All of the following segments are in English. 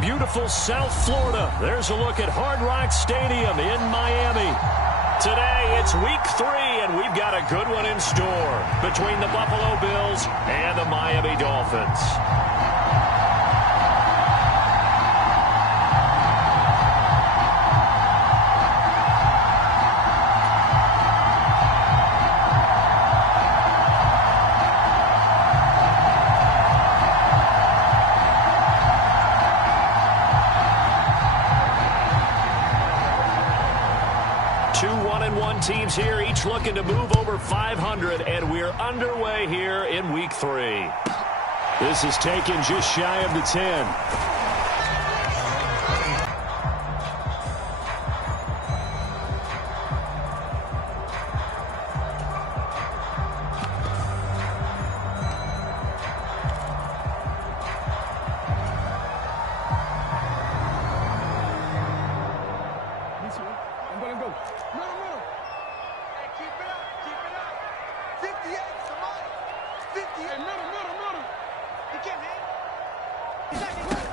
from beautiful South Florida. There's a look at Hard Rock Stadium in Miami. Today, it's week 3, and we've got a good one in store between the Buffalo Bills and the Miami Dolphins. Teams here, each looking to move over 500, and we're underway here in week 3. This is taken just shy of the 10.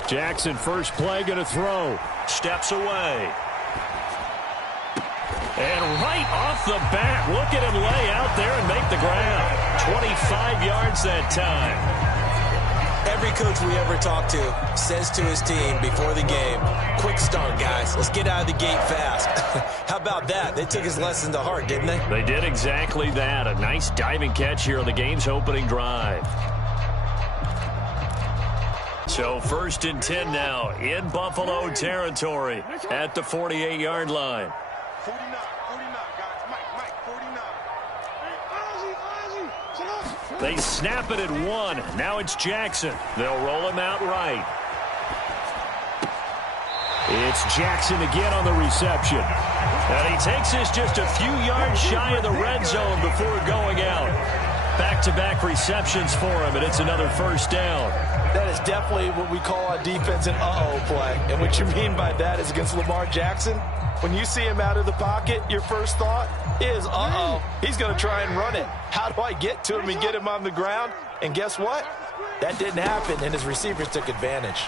Jackson, first play, going to throw. Steps away. And right off the bat, look at him lay out there and make the ground. 25 yards that time. Every coach we ever talk to says to his team before the game, quick start, guys. Let's get out of the gate fast. How about that? They took his lesson to heart, didn't they? They did exactly that. A nice diving catch here on the game's opening drive. So 1st and 10 now in Buffalo territory at the 48-yard line. 49, guys. Mike, 49. They snap it at 1. Now it's Jackson. They'll roll him out right. It's Jackson again on the reception. And he takes this just a few yards shy of the red zone before going out. Back-to-back receptions for him, and it's another first down. That is definitely what we call on defense an uh-oh play. And what you mean by that is against Lamar Jackson, when you see him out of the pocket, your first thought is, uh-oh, he's going to try and run it. How do I get to him and get him on the ground? And guess what? That didn't happen, and his receivers took advantage.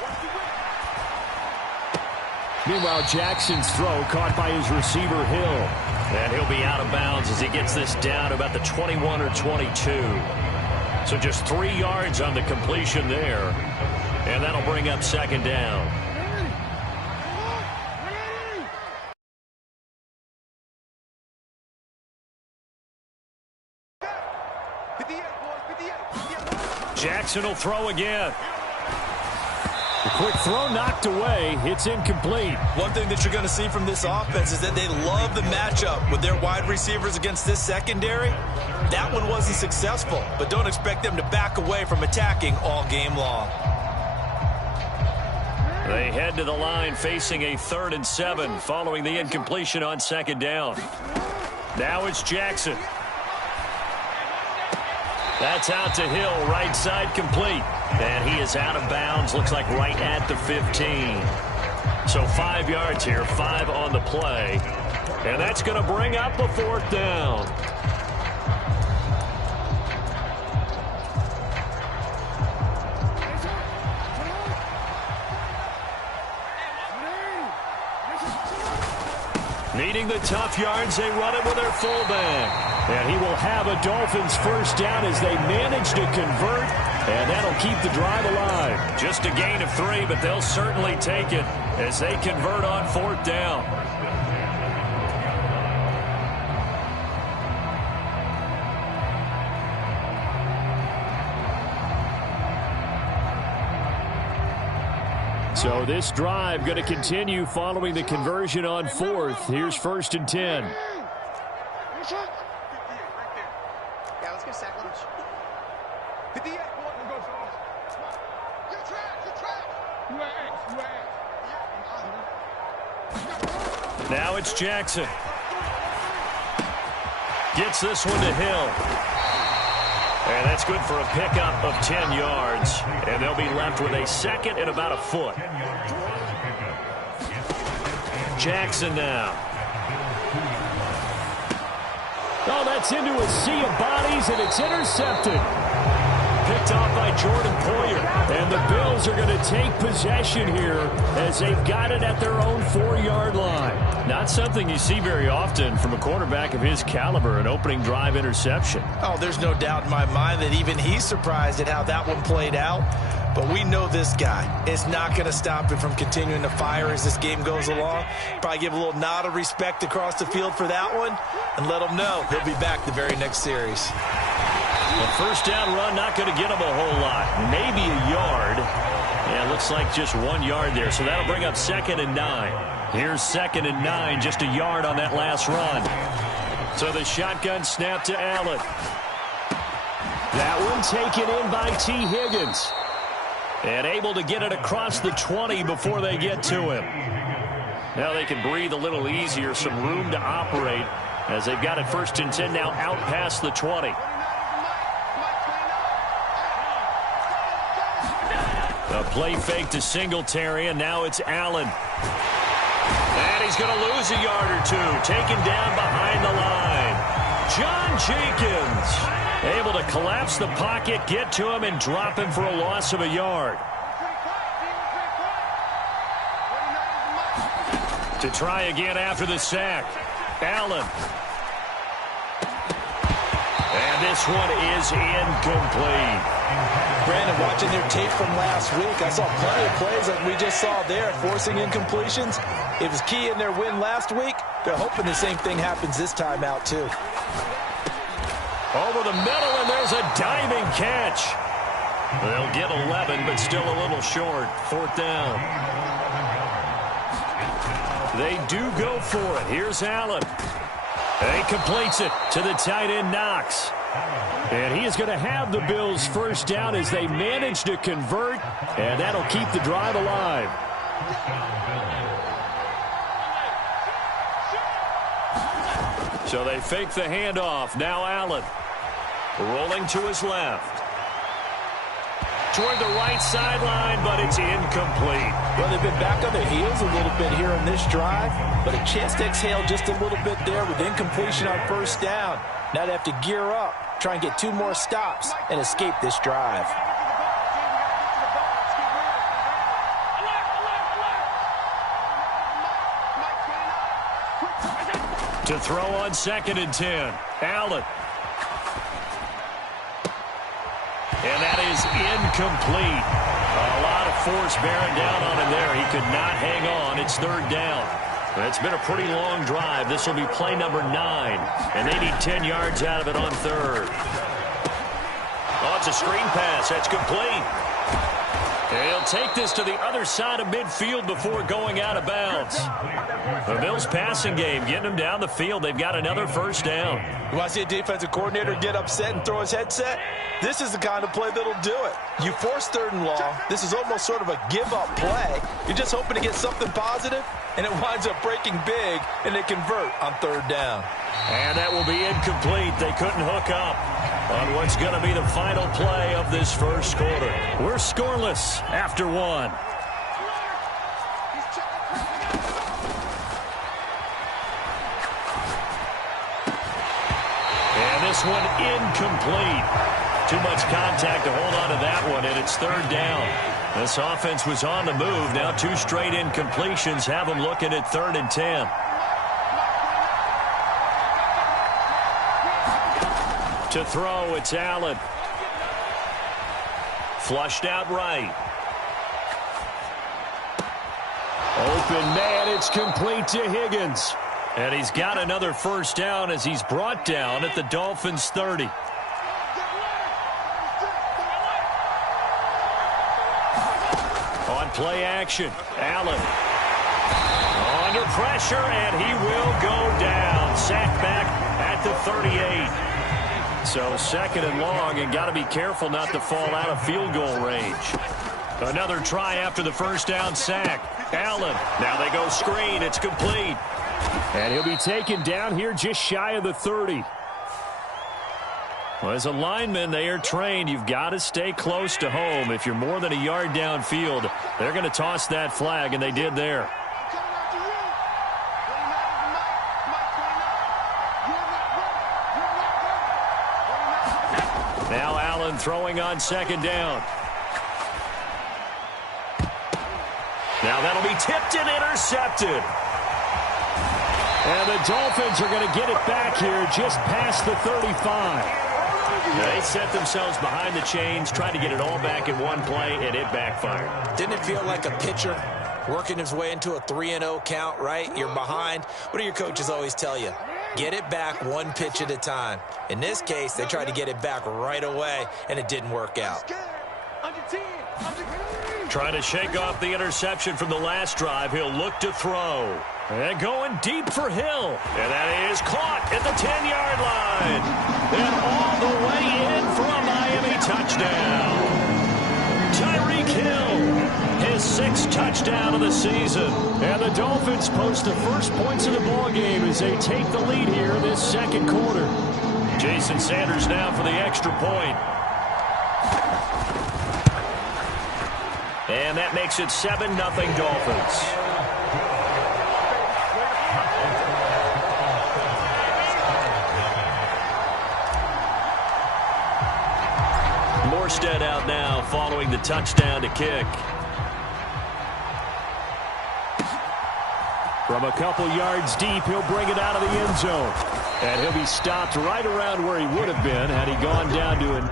Meanwhile, Jackson's throw caught by his receiver, Hill. And he'll be out of bounds as he gets this down about the 21 or 22. So just 3 yards on the completion there. And that'll bring up second down. Jackson will throw again. The quick throw knocked away. It's incomplete. One thing that you're going to see from this offense is that they love the matchup with their wide receivers against this secondary. That one wasn't successful, but don't expect them to back away from attacking all game long. They head to the line facing a 3rd and 7 following the incompletion on second down. Now it's Jackson. That's out to Hill, right side complete. And he is out of bounds, looks like right at the 15. So 5 yards here, 5 on the play. And that's going to bring up a 4th down. Needing the tough yards, they run it with their fullback. And he will have a Dolphins first down as they manage to convert, and that'll keep the drive alive. Just a gain of 3, but they'll certainly take it as they convert on 4th down. So this drive going to continue following the conversion on 4th. Here's 1st and 10. Yeah, let's get sack lunch. 58. Now it's Jackson. Gets this one to Hill. And that's good for a pickup of 10 yards. And they'll be left with a 2nd and about a foot. Jackson now. Oh, that's into a sea of bodies, and it's intercepted. picked off by Jordan Poyer. And the Bills are going to take possession here as they've got it at their own 4-yard line. Not something you see very often from a quarterback of his caliber, an opening drive interception. Oh, there's no doubt in my mind that even he's surprised at how that one played out. But we know this guy. It's not going to stop him from continuing to fire as this game goes along. Probably give a little nod of respect across the field for that one and let him know he'll be back the very next series. A first down run, not going to get him a whole lot. Maybe a yard. Yeah, it looks like just 1 yard there. So that'll bring up 2nd and 9. Here's 2nd and 9, just a yard on that last run. So the shotgun snap to Allen. That one taken in by T. Higgins. And able to get it across the 20 before they get to him. Now they can breathe a little easier, some room to operate as they've got it 1st and 10 now out past the 20. A play fake to Singletary, and now it's Allen. And he's going to lose a yard or two, taken down behind the line. John Jenkins able to collapse the pocket, get to him, and drop him for a loss of a yard. To try again after the sack, Allen. And this one is incomplete. Brandon, watching their tape from last week, I saw plenty of plays like we just saw there, forcing incompletions. It was key in their win last week. They're hoping the same thing happens this time out, too. Over the middle, and there's a diving catch. They'll get 11, but still a little short. 4th down. They do go for it. Here's Allen. He completes it to the tight end, Knox. And he is going to have the Bills' first down as they manage to convert, and that'll keep the drive alive. So they fake the handoff. Now Allen rolling to his left. Toward the right sideline, but it's incomplete. Well, they've been back on their heels a little bit here in this drive, but a chance to exhale just a little bit there with incompletion on 1st down. Now they have to gear up, try and get 2 more stops, and escape this drive. To throw on 2nd and 10. Allen. And that is incomplete. A lot of force bearing down on him there. He could not hang on. It's 3rd down. It's been a pretty long drive. This will be play number 9. And they need 10 yards out of it on 3rd. Oh, it's a screen pass. That's complete. He'll take this to the other side of midfield before going out of bounds. The Bills passing game, getting them down the field. They've got another first down. You want to see a defensive coordinator get upset and throw his headset? This is the kind of play that'll do it. You force 3rd and long. This is almost sort of a give-up play. You're just hoping to get something positive, and it winds up breaking big, and they convert on 3rd down. And that will be incomplete. They couldn't hook up on what's going to be the final play of this first quarter. We're scoreless after 1. And this one incomplete. Too much contact to hold on to that one, and it's 3rd down. This offense was on the move. Now 2 straight incompletions have them looking at 3rd and 10. To throw, it's Allen. Flushed out right. Open man, it's complete to Higgins. And he's got another first down as he's brought down at the Dolphins' 30. On play action, Allen. Under pressure, and he will go down. Sacked back at the 38. So 2nd and long, and got to be careful not to fall out of field goal range. Another try after the first down sack. Allen, now they go screen. It's complete. And he'll be taken down here just shy of the 30. Well, as a lineman, they are trained. You've got to stay close to home. If you're more than a yard downfield, they're going to toss that flag, and they did there. Now Allen Allen throwing on second down. Now that'll be tipped and intercepted. And the Dolphins are going to get it back here just past the 35. They set themselves behind the chains, tried to get it all back in one play, and it backfired. Didn't it feel like a pitcher working his way into a 3-0 count, right? You're behind. What do your coaches always tell you? Get it back one pitch at a time. In this case, they tried to get it back right away, and it didn't work out. Trying to shake off the interception from the last drive. He'll look to throw. And going deep for Hill. And that is caught at the 10-yard line. And all the way in for a Miami touchdown. Tyreek Hill, his 6th touchdown of the season. And the Dolphins post the first points of the ballgame as they take the lead here in this second quarter. Jason Sanders now for the extra point. And that makes it 7-0 Dolphins. Morstead out now following the touchdown to kick. From a couple yards deep, he'll bring it out of the end zone. And he'll be stopped right around where he would have been had he gone down to an...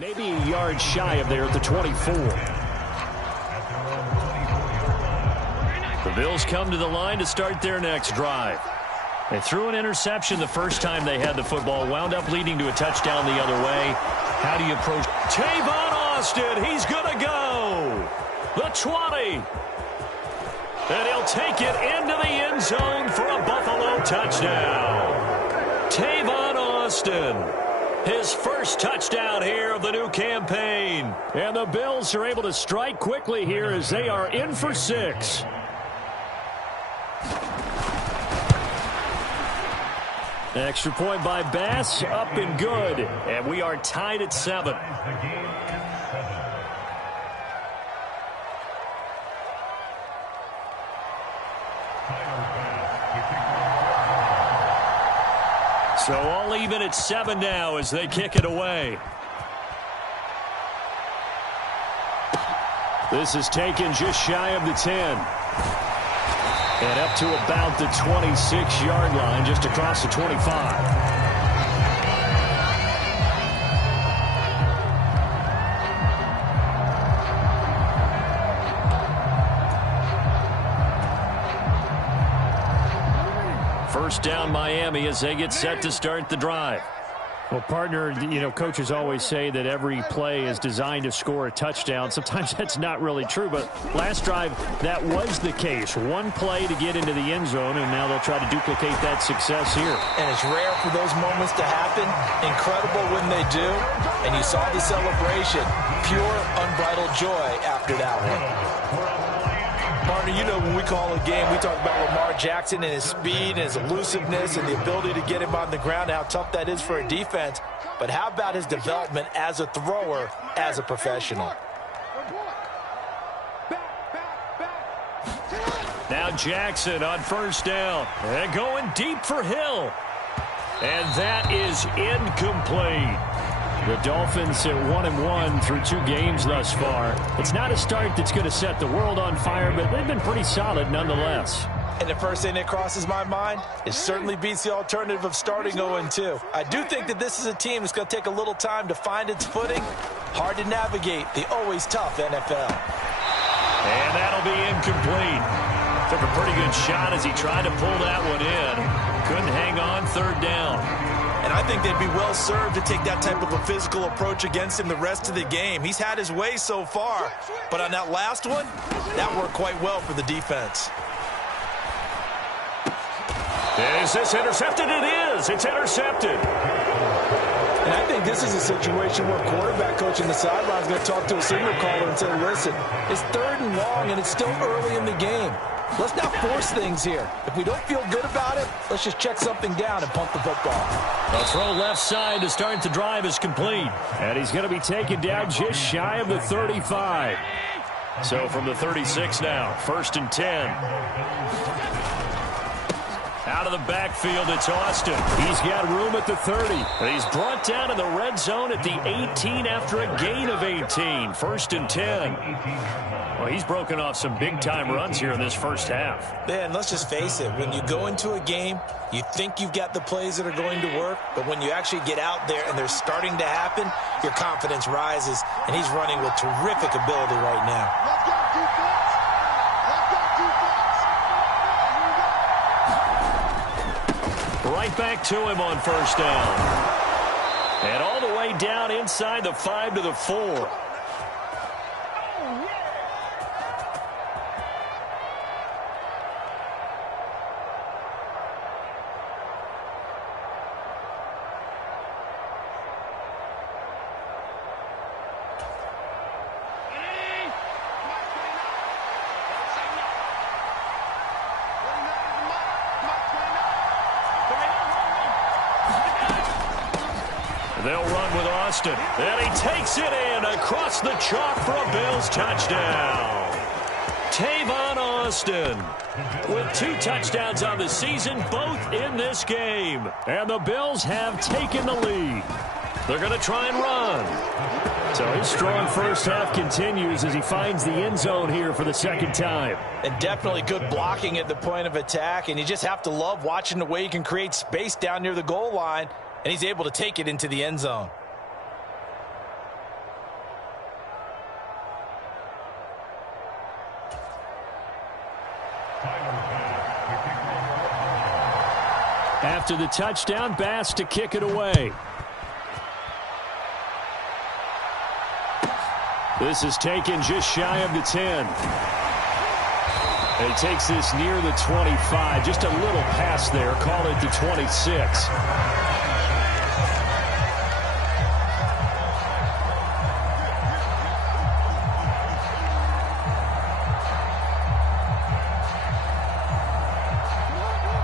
Maybe a yard shy of there at the 24. The Bills come to the line to start their next drive. They threw an interception the first time they had the football, wound up leading to a touchdown the other way. How do you approach? Tavon Austin, he's going to go. The 20. And he'll take it into the end zone for a Buffalo touchdown. Tavon Austin. His first touchdown here of the new campaign. And the Bills are able to strike quickly here as they are in for 6. Extra point by Bass, up and good. And we are tied at 7. So all even at 7 now as they kick it away. This is taken just shy of the 10. And up to about the 26-yard line, just across the 25. First down Miami as they get set to start the drive. Well, partner, you know, coaches always say that every play is designed to score a touchdown. Sometimes that's not really true, but last drive, that was the case. One play to get into the end zone, and now they'll try to duplicate that success here. And it's rare for those moments to happen. Incredible when they do. And you saw the celebration. Pure, unbridled joy after that one. Partner, you know when we call a game, we talk about Lamar Jackson and his speed and his elusiveness and the ability to get him on the ground, how tough that is for a defense. But how about his development as a thrower, as a professional? Now Jackson on first down. And going deep for Hill. And that is incomplete. The Dolphins at 1-1 through 2 games thus far. It's not a start that's going to set the world on fire, but they've been pretty solid nonetheless. And the first thing that crosses my mind, it certainly beats the alternative of starting 0-2. I do think that this is a team that's going to take a little time to find its footing. Hard to navigate the always tough NFL. And that'll be incomplete. Took a pretty good shot as he tried to pull that one in. Couldn't hang on third down. And I think they'd be well served to take that type of a physical approach against him the rest of the game. He's had his way so far, but on that last one, that worked quite well for the defense. Is this intercepted? It is. It's intercepted. And I think this is a situation where quarterback coach in the sideline is going to talk to a signal caller and say, listen, it's 3rd and long, and it's still early in the game. Let's not force things here. If we don't feel good about it, let's just check something down and punt the football. The throw left side to start the drive is complete. And he's going to be taken down just shy of the 35. So from the 36 now, 1st and 10. Out of the backfield, it's Austin. He's got room at the 30. And he's brought down in the red zone at the 18 after a gain of 18. 1st and 10. Well, he's broken off some big-time runs here in this first half. Man, let's just face it. When you go into a game, you think you've got the plays that are going to work, but when you actually get out there and they're starting to happen, your confidence rises, and he's running with terrific ability right now. Let's go, defense! Let's go, defense! Right back to him on 1st down. And all the way down inside the 5 to the 4. They'll run with Austin. And he takes it in across the chalk for a Bills touchdown. Tavon Austin with 2 touchdowns on the season, both in this game. And the Bills have taken the lead. They're going to try and run. So his strong first half continues as he finds the end zone here for the 2nd time. And definitely good blocking at the point of attack. And you just have to love watching the way he can create space down near the goal line. And he's able to take it into the end zone. After the touchdown, Bass to kick it away. This is taken just shy of the 10. And he takes this near the 25. Just a little pass there. Call it the 26.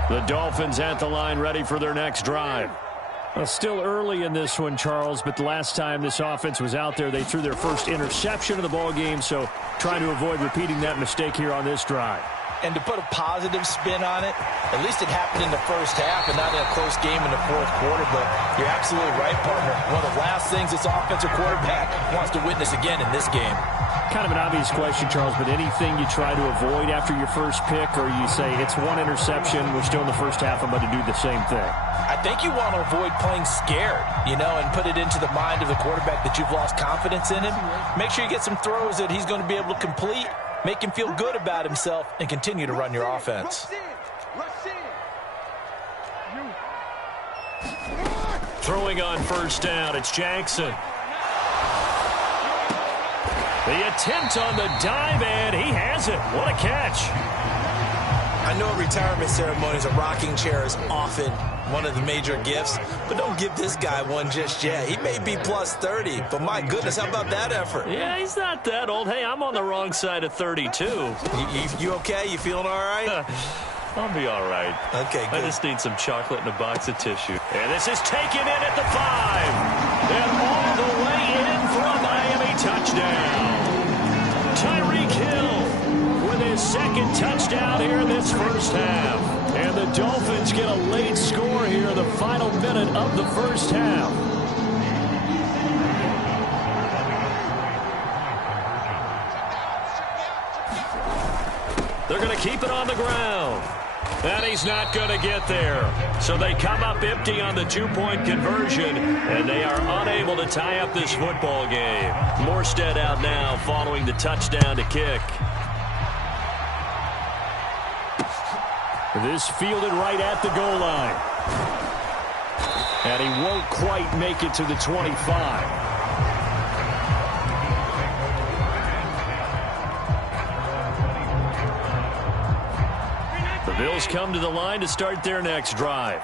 The Dolphins at the line ready for their next drive. Well, still early in this one, Charles, but the last time this offense was out there, they threw their first interception of the ball game, so trying to avoid repeating that mistake here on this drive. And to put a positive spin on it, at least it happened in the first half and not in a close game in the 4th quarter, but you're absolutely right, partner. One of the last things this offensive quarterback wants to witness again in this game. Kind of an obvious question, Charles, but anything you try to avoid after your first pick, or you say it's 1 interception, we're still in the first half, I'm going to do the same thing? I think you want to avoid playing scared, and put it into the mind of the quarterback that you've lost confidence in him. Make sure you get some throws that he's going to be able to complete, make him feel good about himself, and continue to run your offense. Throwing on 1st down, it's Jackson. The attempt on the dive, and he has it. What a catch. I know at retirement ceremonies, a rocking chair is often one of the major gifts, but don't give this guy one just yet. He may be plus 30, but my goodness, how about that effort? Yeah, he's not that old. Hey, I'm on the wrong side of 32. You okay? You feeling all right? I'll be all right. Okay, good. I just need some chocolate and a box of tissue. And this is taken in at the 5. And all the way in for a Miami touchdown. Tyreek Hill with his 2nd touchdown here in this first half. And the Dolphins get a late score here in the final minute of the first half. They're going to keep it on the ground. And he's not going to get there. So they come up empty on the 2-point conversion, and they are unable to tie up this football game. Morstead out now following the touchdown to kick. This fielded right at the goal line. And he won't quite make it to the 25. The Bills come to the line to start their next drive.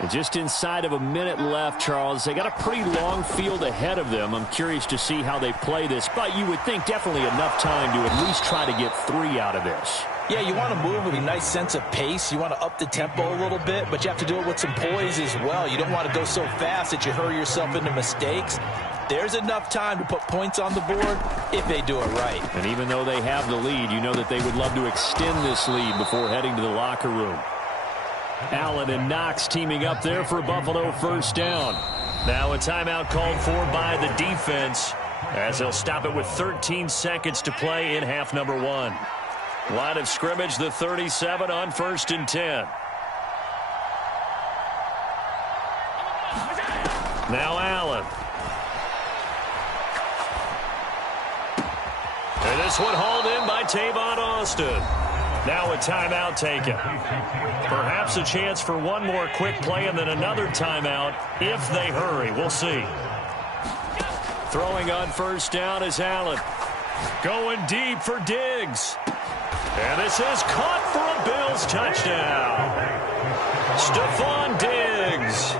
And just inside of a minute left, Charles. They got a pretty long field ahead of them. I'm curious to see how they play this, but you would think definitely enough time to at least try to get 3 out of this. Yeah, you want to move with a nice sense of pace. You want to up the tempo a little bit, but you have to do it with some poise as well. You don't want to go so fast that you hurry yourself into mistakes. There's enough time to put points on the board if they do it right. And even though they have the lead, you know that they would love to extend this lead before heading to the locker room. Allen and Knox teaming up there for Buffalo first down. Now a timeout called for by the defense as they'll stop it with 13 seconds to play in half number 1. Line of scrimmage, the 37 on 1st and 10. Now Allen. And this one hauled in by Tavon Austin. Now a timeout taken. Perhaps a chance for one more quick play and then another timeout if they hurry. We'll see. Throwing on first down is Allen. Going deep for Diggs. And this is caught for a Bills touchdown. Stephon Diggs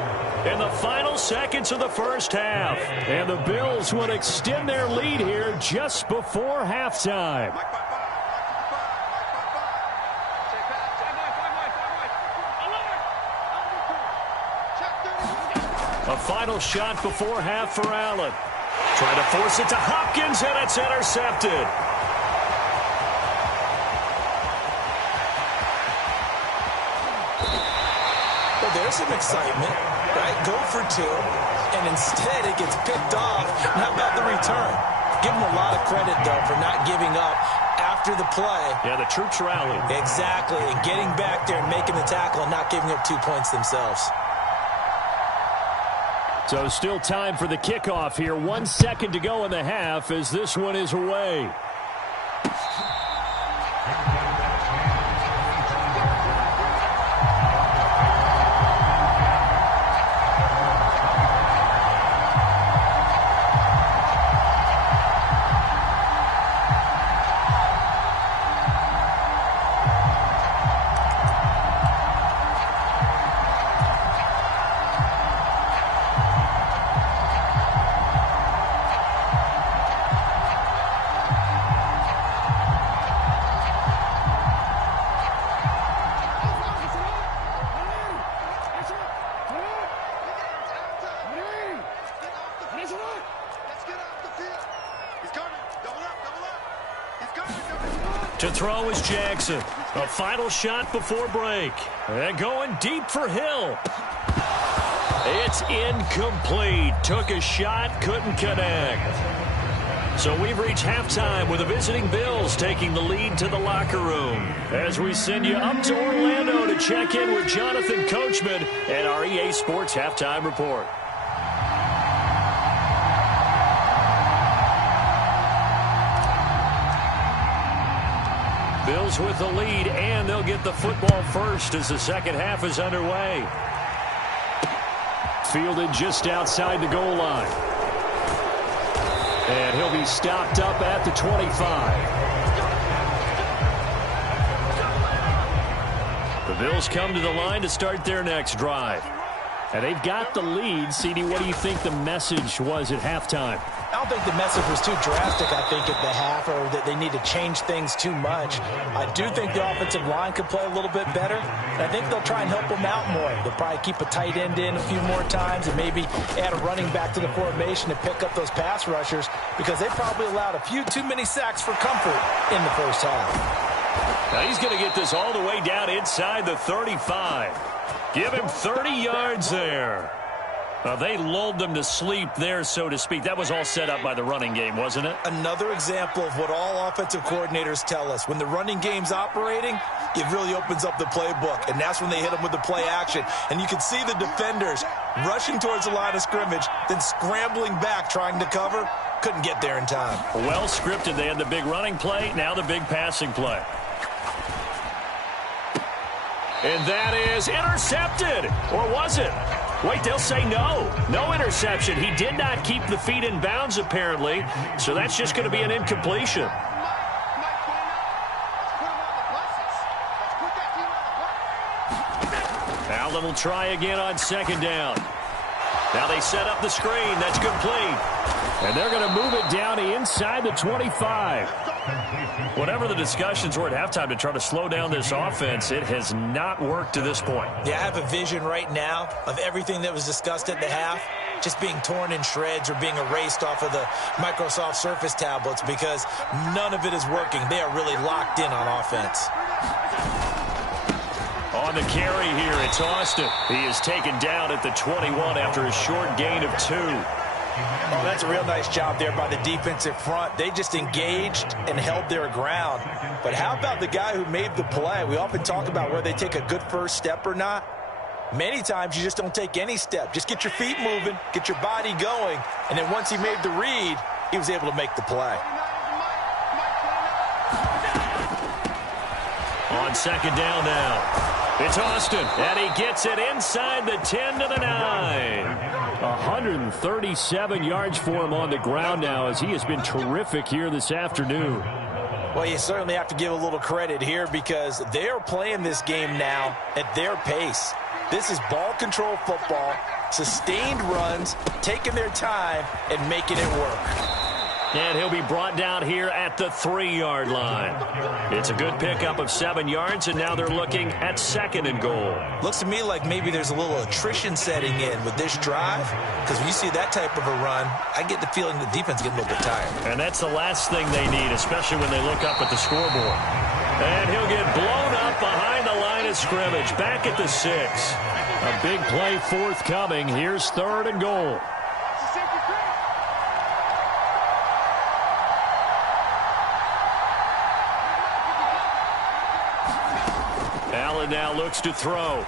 in the final seconds of the first half. And the Bills will extend their lead here just before halftime. A final shot before half for Allen. Trying to force it to Hopkins, and it's intercepted. Well, there's some excitement, right? Go for 2, and instead it gets picked off. How about the return? Give them a lot of credit, though, for not giving up after the play. Yeah, the troops rallied. Exactly, and getting back there and making the tackle and not giving up 2 points themselves. So still time for the kickoff here. 1 second to go in the half as this one is away. To throw is Jackson. A final shot before break. And going deep for Hill. It's incomplete. Took a shot, couldn't connect. So we've reached halftime with the visiting Bills taking the lead to the locker room. As we send you up to Orlando to check in with Jonathan Coachman and our EA Sports Halftime Report. Bills with the lead, and they'll get the football first as the second half is underway. Fielded just outside the goal line. And he'll be stopped up at the 25. The Bills come to the line to start their next drive. And they've got the lead. CD, what do you think the message was at halftime? I don't think the message was too drastic, I think, at the half, or that they need to change things too much. I do think the offensive line could play a little bit better, and I think they'll try and help them out more. They'll probably keep a tight end in a few more times and maybe add a running back to the formation to pick up those pass rushers, because they probably allowed a few too many sacks for comfort in the first half. Now he's going to get this all the way down inside the 35. Give him 30 yards there. They lulled them to sleep there, so to speak. That was all set up by the running game, wasn't it? Another example of what all offensive coordinators tell us. When the running game's operating, it really opens up the playbook, and that's when they hit them with the play action. And you can see the defenders rushing towards the line of scrimmage, then scrambling back trying to cover. Couldn't get there in time. Well scripted. They had the big running play, now the big passing play. And that is intercepted. Or was it? Wait, they'll say no. No interception. He did not keep the feet in bounds, apparently, so that's just going to be an incompletion. Allen will try again on second down. Now they set up the screen. That's complete. And they're going to move it down inside the 25. Whatever the discussions were at halftime to try to slow down this offense, it has not worked to this point. Yeah, I have a vision right now of everything that was discussed at the half just being torn in shreds or being erased off of the Microsoft Surface tablets because none of it is working. They are really locked in on offense. On the carry here, it's Austin. He is taken down at the 21 after a short gain of 2. Oh, that's a real nice job there by the defensive front. They just engaged and held their ground. But how about the guy who made the play? We often talk about whether they take a good first step or not. Many times you just don't take any step. Just get your feet moving, get your body going, and then once he made the read, he was able to make the play. On second down now. It's Austin, and he gets it inside the 10 to the 9. 137 yards for him on the ground now as he has been terrific here this afternoon. Well, you certainly have to give a little credit here because they are playing this game now at their pace. This is ball control football, sustained runs, taking their time, and making it work. And he'll be brought down here at the 3-yard line. It's a good pickup of 7 yards, and now they're looking at second and goal. Looks to me like maybe there's a little attrition setting in with this drive, because when you see that type of a run, I get the feeling the defense is getting a little bit tired. And that's the last thing they need, especially when they look up at the scoreboard. And he'll get blown up behind the line of scrimmage, back at the 6. A big play forthcoming. Here's third and goal. Allen now looks to throw.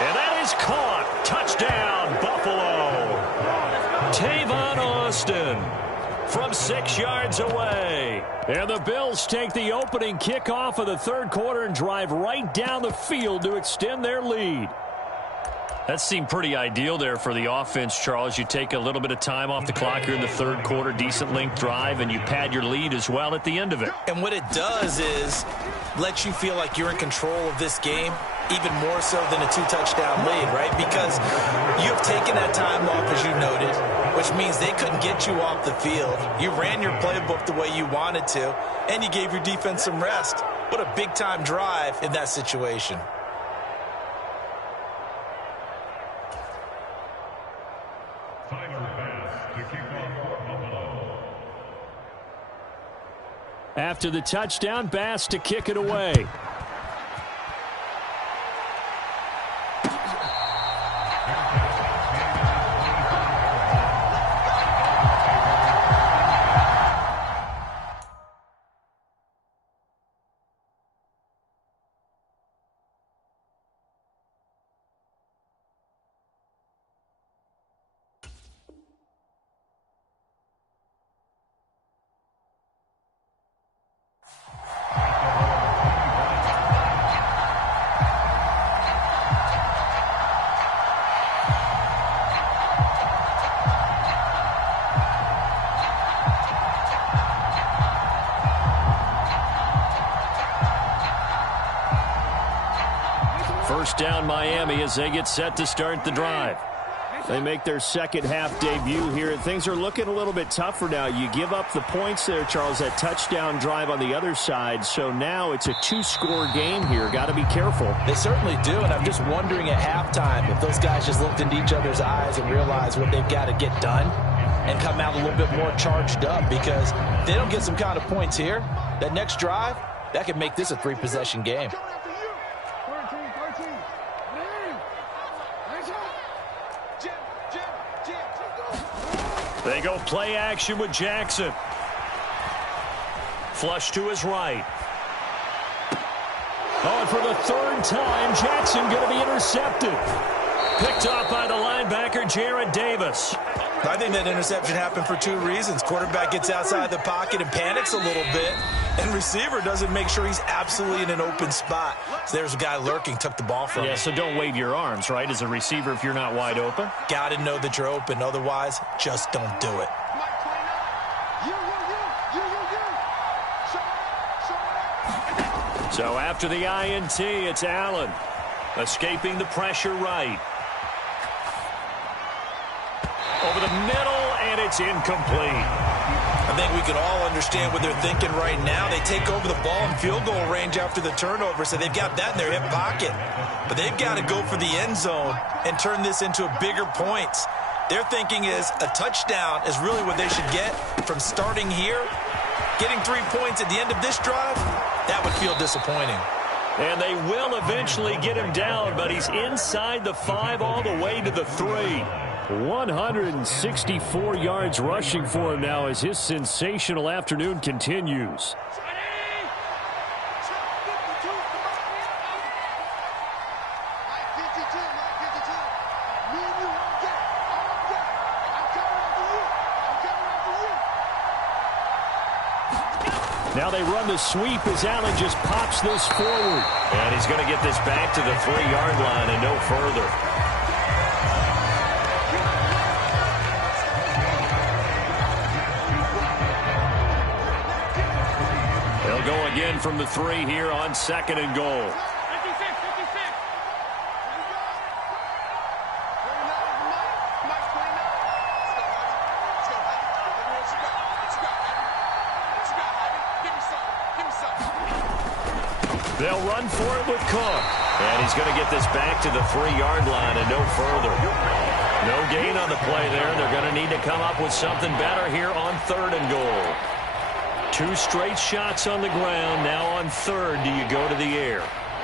And that is caught. Touchdown, Buffalo. Tavon Austin from 6 yards away. And the Bills take the opening kickoff of the third quarter and drive right down the field to extend their lead. That seemed pretty ideal there for the offense, Charles. You take a little bit of time off the clock here in the third quarter, decent length drive, and you pad your lead as well at the end of it. And what it does is let you feel like you're in control of this game, even more so than a 2-touchdown lead, right? Because you have taken that time off, as you noted, which means they couldn't get you off the field. You ran your playbook the way you wanted to, and you gave your defense some rest. What a big-time drive in that situation. After the touchdown, Bass to kick it away. First down, Miami, as they get set to start the drive. They make their second half debut here, and things are looking a little bit tougher now. You give up the points there, Charles, that touchdown drive on the other side. So now it's a 2-score game here. Got to be careful. They certainly do, and I'm just wondering at halftime if those guys just looked into each other's eyes and realized what they've got to get done and come out a little bit more charged up, because if they don't get some kind of points here, that next drive, that could make this a 3-possession game. They go play action with Jackson. Flush to his right. Oh, and for the third time, Jackson going to be intercepted. Picked off by the linebacker, Jared Davis. I think that interception happened for two reasons. Quarterback gets outside the pocket and panics a little bit, and receiver doesn't make sure he's absolutely in an open spot. So there's a guy lurking, took the ball from him. Yeah, so don't wave your arms, right, as a receiver if you're not wide open? Got to know that you're open. Otherwise, just don't do it. So after the INT, it's Allen. Escaping the pressure right. Over the middle, and it's incomplete. I think we can all understand what they're thinking right now. They take over the ball in field goal range after the turnover, so they've got that in their hip pocket. But they've got to go for the end zone and turn this into a bigger points. Their thinking is a touchdown is really what they should get from starting here. Getting 3 points at the end of this drive, that would feel disappointing. And they will eventually get him down, but he's inside the 5 all the way to the 3. 164 yards rushing for him now as his sensational afternoon continues. Now they run the sweep as Allen just pops this forward. And he's going to get this back to the 3-yard line and no further. They'll go again from the 3 here on 2nd and goal. They'll run for it with Cook. And he's going to get this back to the 3-yard line and no further. No gain on the play there. They're going to need to come up with something better here on 3rd and goal. 2 straight shots on the ground. Now on 3rd, do you go to the air?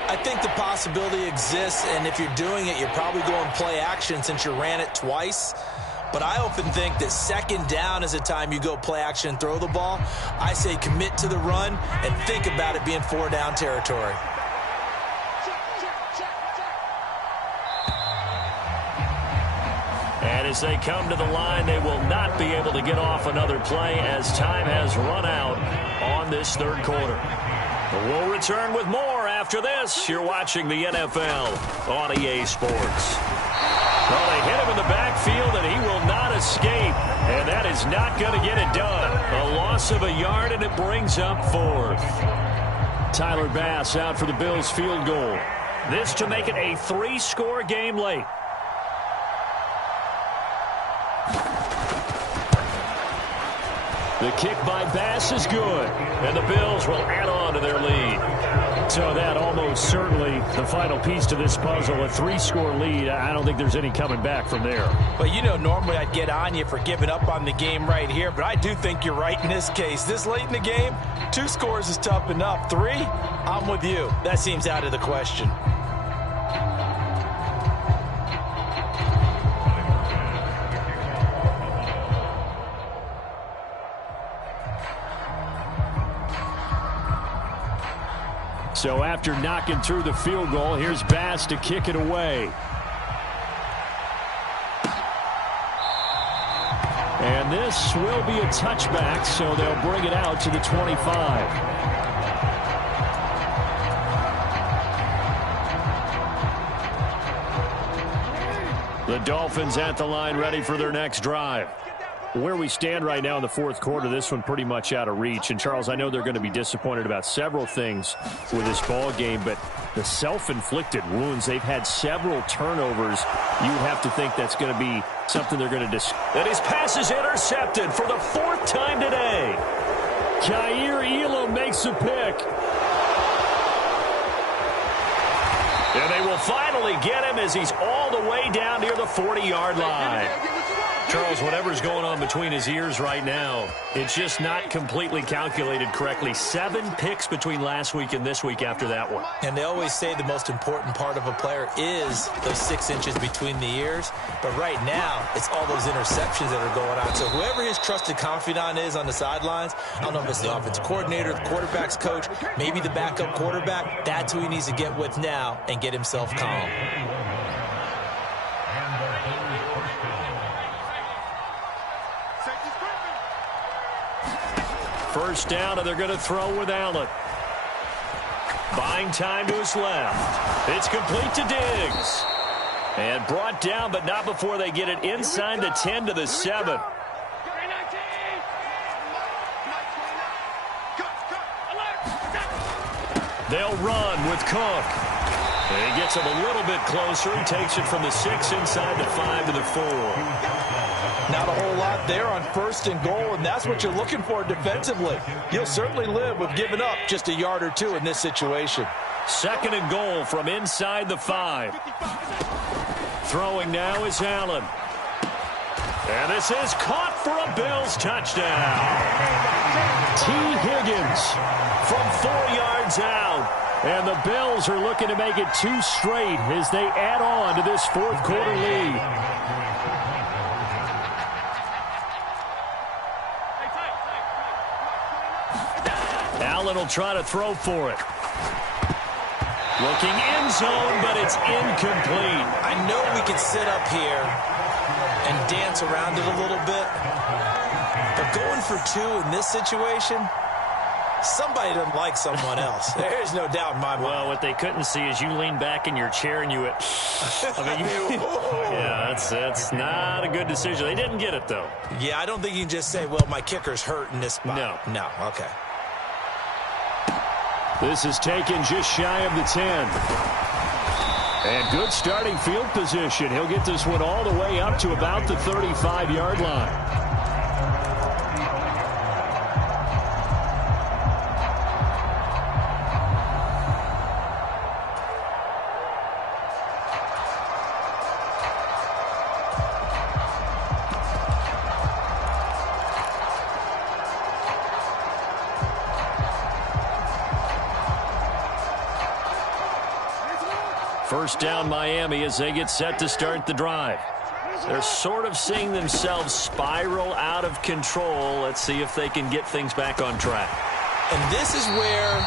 I think the possibility exists, and if you're doing it, you're probably going play action since you ran it twice. But I often think that 2nd down is a time you go play action and throw the ball. I say commit to the run and think about it being 4-down territory. And as they come to the line, they will not be able to get off another play as time has run out on this 3rd quarter. We'll return with more after this. You're watching the NFL on EA Sports. Well, they hit him in the backfield, and he will not escape. And that is not going to get it done. A loss of a yard, and it brings up 4th. Tyler Bass out for the Bills field goal. This to make it a 3-score game late. The kick by Bass is good, and the Bills will add on to their lead. So that almost certainly the final piece to this puzzle, a 3-score lead. I don't think there's any coming back from there. Well, you know, normally I'd get on you for giving up on the game right here, but I do think you're right in this case. This late in the game, 2 scores is tough enough. 3, I'm with you. That seems out of the question. So after knocking through the field goal, here's Bass to kick it away. And this will be a touchback, so they'll bring it out to the 25. The Dolphins at the line ready for their next drive. Where we stand right now in the 4th quarter, this one pretty much out of reach. And, Charles, I know they're going to be disappointed about several things with this ball game, but the self-inflicted wounds, they've had several turnovers. You have to think that's going to be something they're going to And his pass is intercepted for the 4th time today. Kaiir Elam makes a pick. And they will finally get him as he's all the way down near the 40-yard line. Charles, whatever's going on between his ears right now, it's just not completely calculated correctly. 7 picks between last week and this week after that one. And they always say the most important part of a player is those 6 inches between the ears. But right now, it's all those interceptions that are going on. So whoever his trusted confidant is on the sidelines, I don't know if it's the offensive coordinator, the quarterback's coach, maybe the backup quarterback, that's who he needs to get with now and get himself calm. First down, and they're going to throw with Allen. Buying time to his left. It's complete to Diggs. And brought down, but not before they get it inside the 10 to the 7. They'll run with Cook. And he gets him a little bit closer. He takes it from the 6 inside the 5 to the 4. Not a whole lot there on 1st and goal, and that's what you're looking for defensively. You'll certainly live with giving up just a yard or two in this situation. 2nd and goal from inside the 5. Throwing now is Allen. And this is caught for a Bills touchdown. T. Higgins from 4 yards out. And the Bills are looking to make it 2 straight as they add on to this 4th quarter lead. Allen will try to throw for it. Looking end zone, but it's incomplete. I know we could sit up here and dance around it a little bit, but going for 2 in this situation, somebody doesn't like someone else. There's no doubt in my mind. Well, what they couldn't see is you lean back in your chair and you went, yeah, that's not a good decision. They didn't get it, though. Yeah, I don't think you can just say, well, my kicker's hurt in this spot. No, okay. This is taken just shy of the 10. And good starting field position. He'll get this one all the way up to about the 35-yard line. First down Miami as they get set to start the drive. They're sort of seeing themselves spiral out of control. Let's see if they can get things back on track. And this is where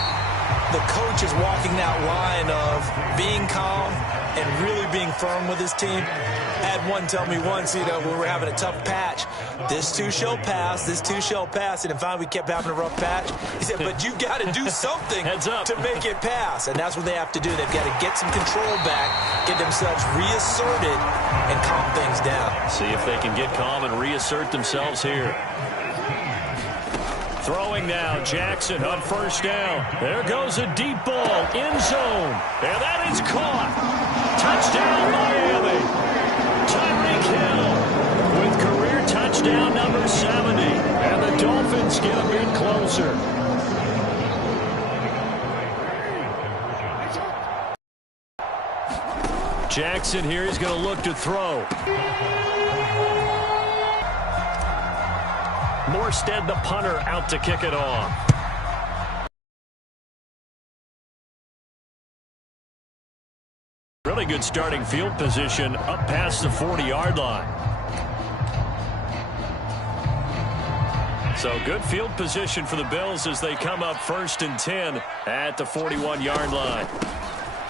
the coach is walking that line of being calm and really being firm with his team. I had one tell me once, when we were having a tough patch, this too shall pass, this too shall pass. And finally we kept having a rough patch. He said, but you got to do something to make it pass. And that's what they have to do. They've got to get some control back, get themselves reasserted, and calm things down. See if they can get calm and reassert themselves here. Throwing now, Jackson on first down. There goes a deep ball, end zone. And that is caught. Touchdown, Miami. Tyreek Hill with career touchdown number 70. And the Dolphins get a bit closer. Jackson here is going to look to throw. Morstead, the punter, out to kick it off. Really good starting field position up past the 40-yard line. So good field position for the Bills as they come up 1st and 10 at the 41-yard line.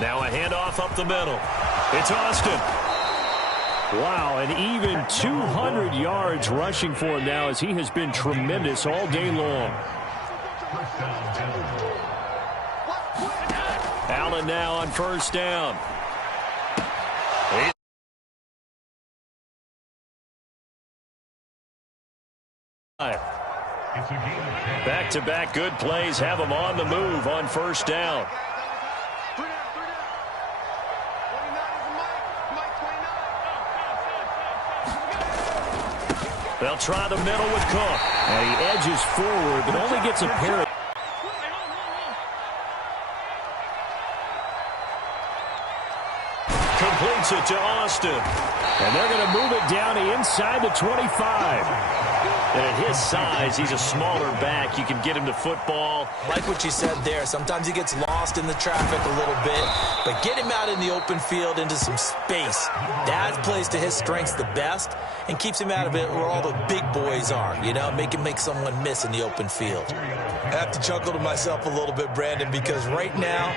Now a handoff up the middle. It's Austin. Wow, and even 200 yards rushing for him now as he has been tremendous all day long. Allen now on first down. Back-to-back good plays have him on the move on first down. They'll try the middle with Cook. And he edges forward, but only gets a pair of... Completes it to Austin. And they're going to move it down to inside the 25. And at his size, he's a smaller back. You can get him to football. Like what you said there, sometimes he gets lost in the traffic a little bit. But get him out in the open field into some space. That plays to his strengths the best and keeps him out of it where all the big boys are. Make him make someone miss in the open field. I have to chuckle to myself a little bit, Brandon, because right now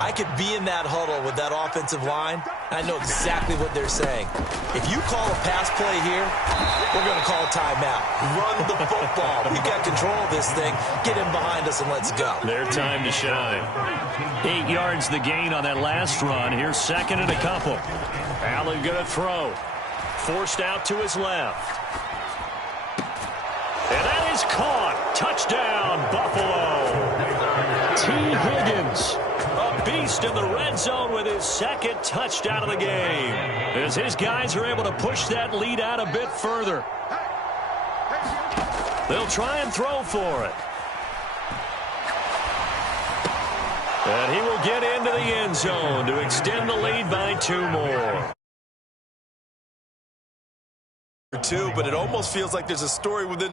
I could be in that huddle with that offensive line I know exactly what they're saying. If you call a pass play here, we're going to call a timeout. Run the football. We've got control of this thing. Get him behind us and let's go. Their time to shine. 8 yards the gain on that last run. Here's second and a couple. Allen going to throw. Forced out to his left. And that is caught. Touchdown, Buffalo. T. Higgins, a beast in the red zone with his second touchdown of the game, as his guys are able to push that lead out a bit further. They'll try and throw for it. And he will get into the end zone to extend the lead by 2 more. But it almost feels like there's a story within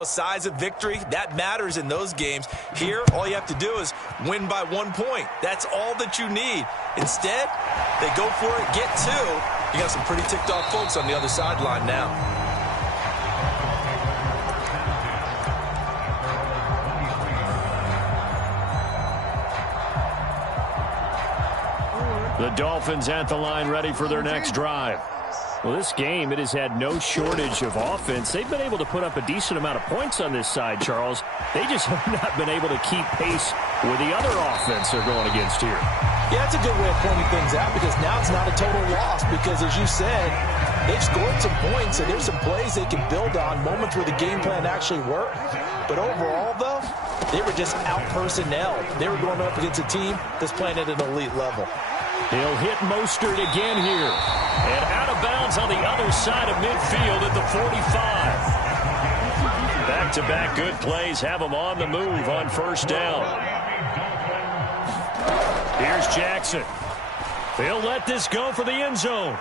the size of victory. That matters in those games. Here, all you have to do is win by 1 point. That's all that you need. Instead, they go for it, get 2. You got some pretty ticked off folks on the other sideline now. The Dolphins at the line, ready for their next drive. Well, this game, it has had no shortage of offense. They've been able to put up a decent amount of points on this side, Charles. They just have not been able to keep pace with the other offense they're going against here. Yeah, that's a good way of pointing things out, because now it's not a total loss, because as you said, they've scored some points, and there's some plays they can build on, moments where the game plan actually worked. But overall, though, they were just out-personnelled. They were going up against a team that's playing at an elite level. He'll hit Mostert again here. And out of bounds on the other side of midfield at the 45. Back-to-back good plays have him on the move on first down. Here's Jackson. They'll let this go for the end zone.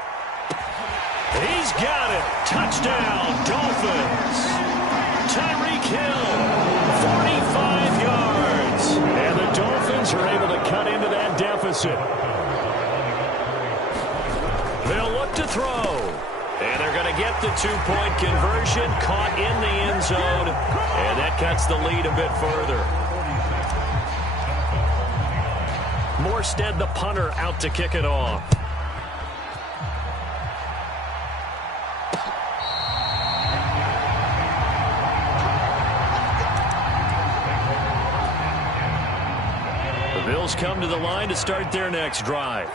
He's got it. Touchdown, Dolphins. Tyreek Hill, 45 yards. And the Dolphins are able to cut into that deficit. They'll look to throw. And they're going to get the 2-point conversion, caught in the end zone. And that cuts the lead a bit further. Morstead, the punter, out to kick it off. The Bills come to the line to start their next drive.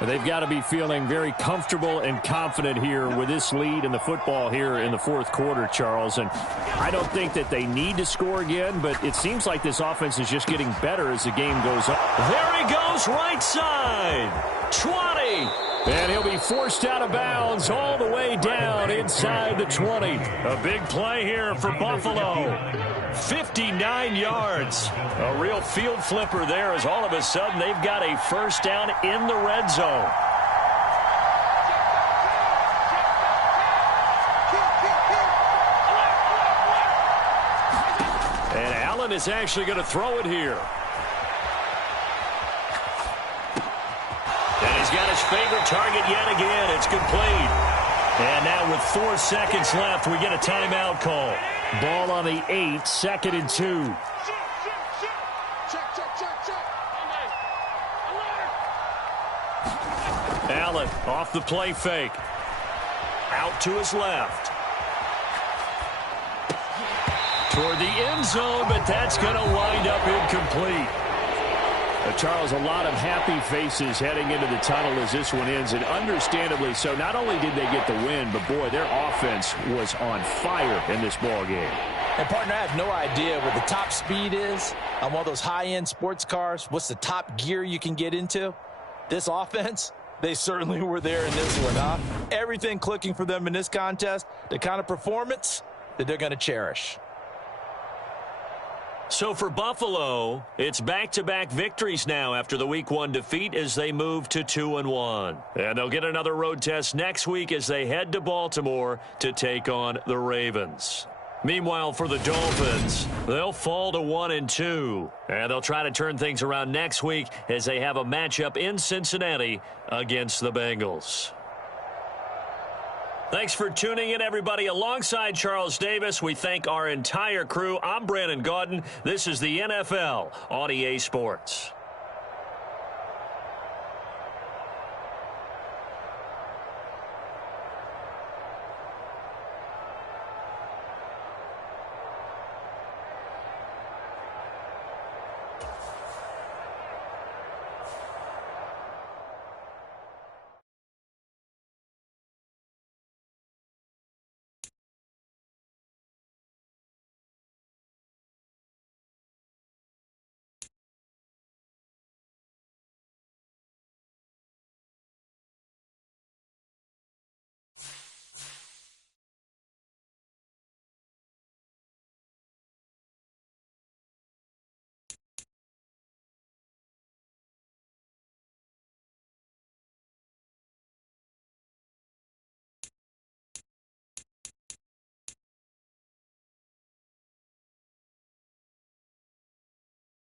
They've got to be feeling very comfortable and confident here with this lead in the football here in the fourth quarter, Charles. And I don't think that they need to score again, but it seems like this offense is just getting better as the game goes on. There he goes, right side. 20. And he'll be forced out of bounds all the way down inside the 20. A big play here for Buffalo. 59 yards. A real field flipper there, as all of a sudden they've got a first down in the red zone. And Allen is actually going to throw it here. And he's got his favorite target yet again. It's complete. And now with 4 seconds left, we get a timeout call. Ball on the 8, 2nd and 2. Allen off the play fake. Out to his left. Toward the end zone, but that's going to wind up incomplete. Charles, a lot of happy faces heading into the tunnel as this one ends, and understandably so. Not only did they get the win, but boy, their offense was on fire in this ball game. And partner, I have no idea what the top speed is on one of those high-end sports cars. What's the top gear you can get into? This offense, they certainly were there in this one, huh? Everything clicking for them in this contest, the kind of performance that they're going to cherish. So for Buffalo, it's back-to-back victories now after the Week 1 defeat as they move to 2-1. And they'll get another road test next week as they head to Baltimore to take on the Ravens. Meanwhile, for the Dolphins, they'll fall to 1-2. And they'll try to turn things around next week as they have a matchup in Cincinnati against the Bengals. Thanks for tuning in, everybody. Alongside Charles Davis, we thank our entire crew. I'm Brandon Gaudin. This is the NFL on EA Sports.